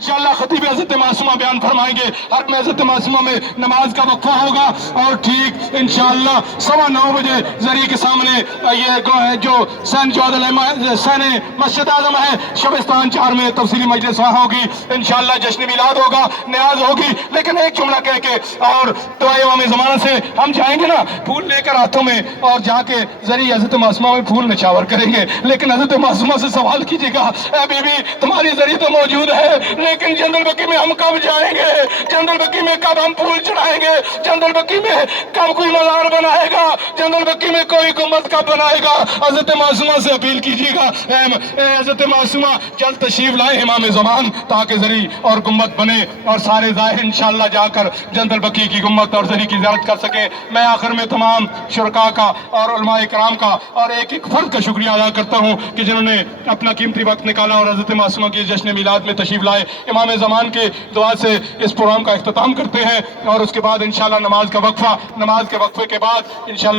इंशाअल्लाह खतीब हज़रत मासूमा बयान फरमाएंगे। हर में हज़रत मासूमा में नमाज का वक्फा होगा और ठीक इंशाअल्लाह 9:15 बजे जरिए के सामने ये जो सैन मस्जिद आज़म है शबस्तान 4 में तफसीली मजलिस वहाँ होगी। इंशाअल्लाह जश्न मिलाद होगा, न्याज होगी। लेकिन एक जुमला कह के और दुआ इमाम ज़माना से हम जाएंगे ना फूल लेकर हाथों में और जाके जरिए हज़रत मासूमा में फूल निछावर करेंगे। लेकिन हज़रत मासूमा से सवाल कीजिएगा, ए बीबी तुम्हारी जरिए तो मौजूद है, लेकिन जंगल बकी में हम कब जाएंगे? जंगल बकी में कब हम फूल चढ़ाएंगे? जंगल बकी में कब कोई मज़ार बनाएगा? जंगल बकी में कोई गुंबद कब बनाएगा? हज़रत मासूमा से अपील कीजिएगा, हज़रत मासूमा जल्द तशरीफ लाए इमाम ज़मान, ताकि जरी और गुंबद बने और सारे ज़ाहिर इंशाअल्लाह जाकर जंगल बकी की गुंबद और जरी की ज़ियारत कर सके। मैं आखिर में तमाम शुरका का और उलमाए कराम का और एक एक फर्द का शुक्रिया अदा करता हूँ कि जिन्होंने अपना कीमती वक्त निकाला और हज़रत मासूमा की जश्न मिलाद में तशरीफ लाए। इमाम ज़मान के दुआ से इस प्रोग्राम का इख्तिताम करते हैं और उसके बाद इंशाअल्लाह नमाज का वक्फा, नमाज के वक्फे के बाद इंशाअल्लाह